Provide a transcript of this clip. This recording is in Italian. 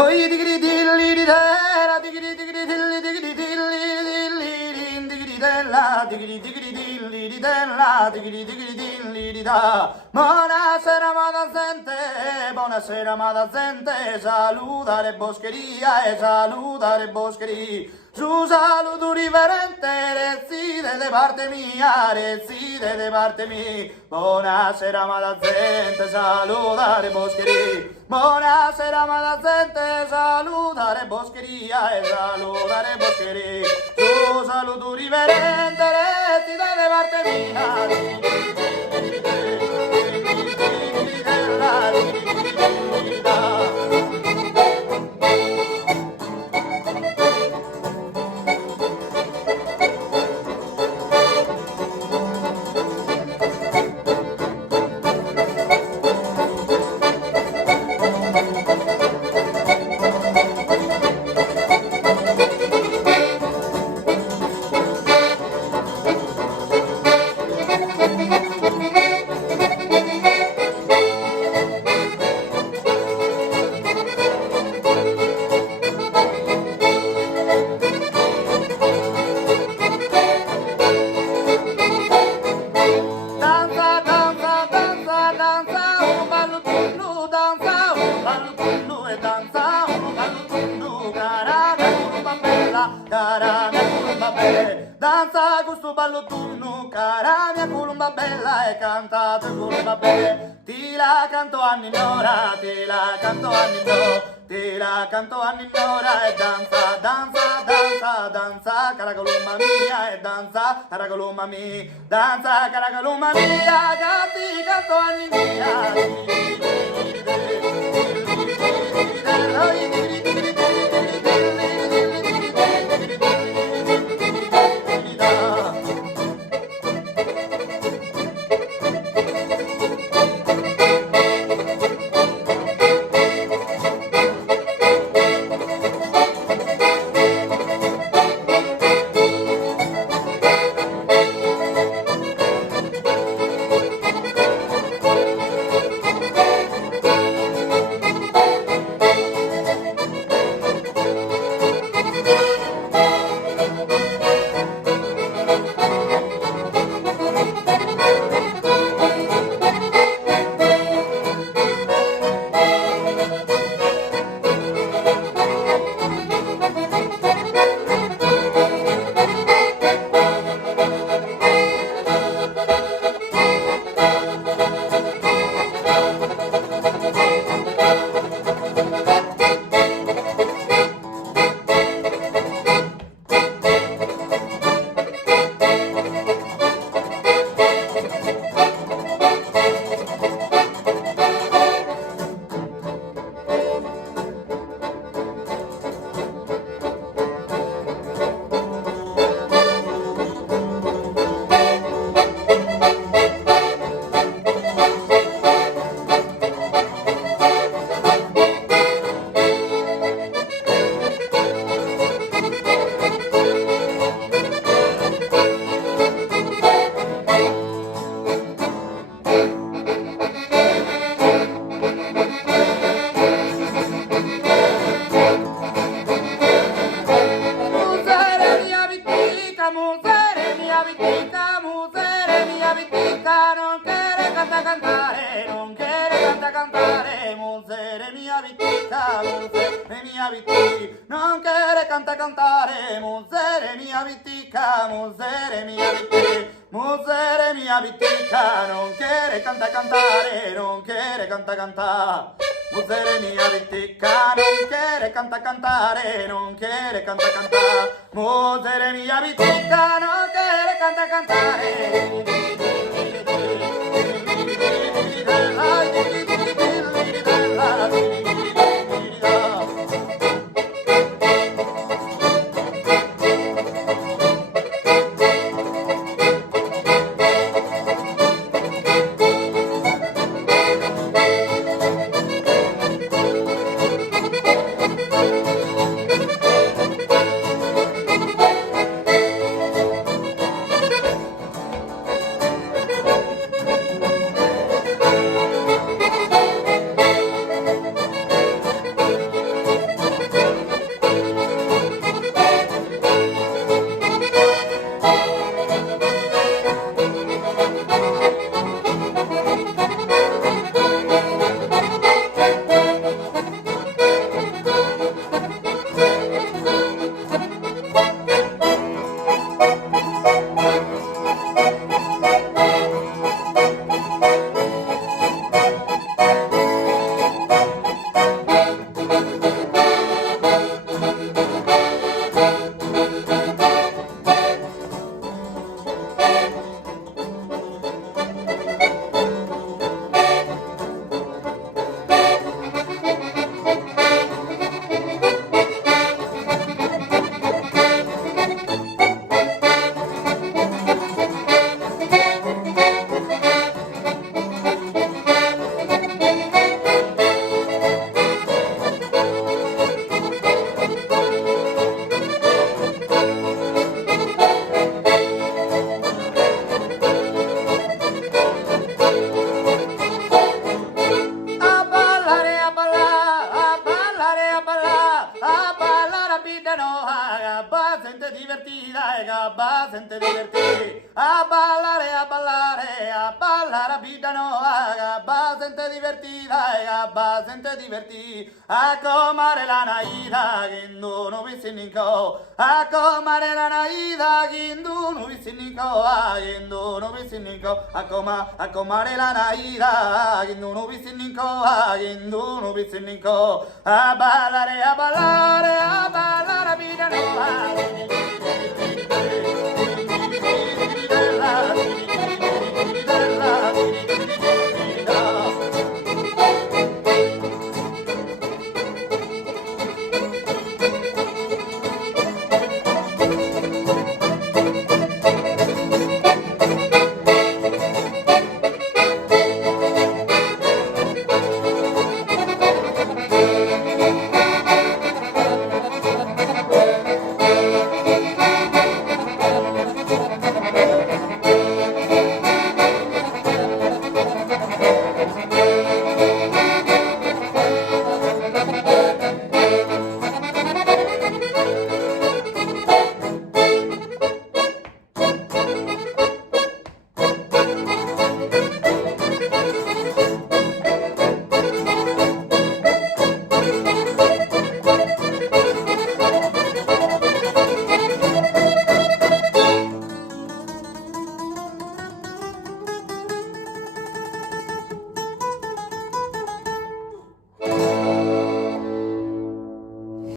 Oi digri dilli di dera, digri digri dilli digri dilli dilli digri della, digri digri dilli di della, digri digri dilli di da. Buonasera amata gente, buonasera amata gente, salutare boscheria e salutare boscheria. Su saluto riverente, reside de parte mia, reside de parte mia. Buonasera amata gente, salutare boscheria. Buonasera amata gente, salutare boscheria e salutare boscheria. Su saluto riverente, reside de parte mia. Danza questo ballo turno, cara mia colomba bella, e cantate colomba bella. Ti la canto a Ninnora, ti la canto a Ninnora, ti la canto a Ninnora, e danza, danza, danza, danza, cara colomba mia, e danza, cara colomba mia, danza, cara colomba mia, che ti canto a non quiere canta cantare, musere mia vitica, musere mia vitica, musere mia vitica, non quiere canta cantare, non quiere canta cantare. Musere mia vitica, non quiere canta cantare, non quiere canta cantare. Musere mia vitica, non quiere canta cantare. gabba sente divertita, gabba sente divertita, a ballare a vita nuova, gabba sente divertita, gabba sente divertita, a comare la naida, che non vi si nico, a comare la naida, che non vi si nico, che non vi si nico, a comare la naida, che non vi si nico, che non vi si nico, a ballare a vita nuova.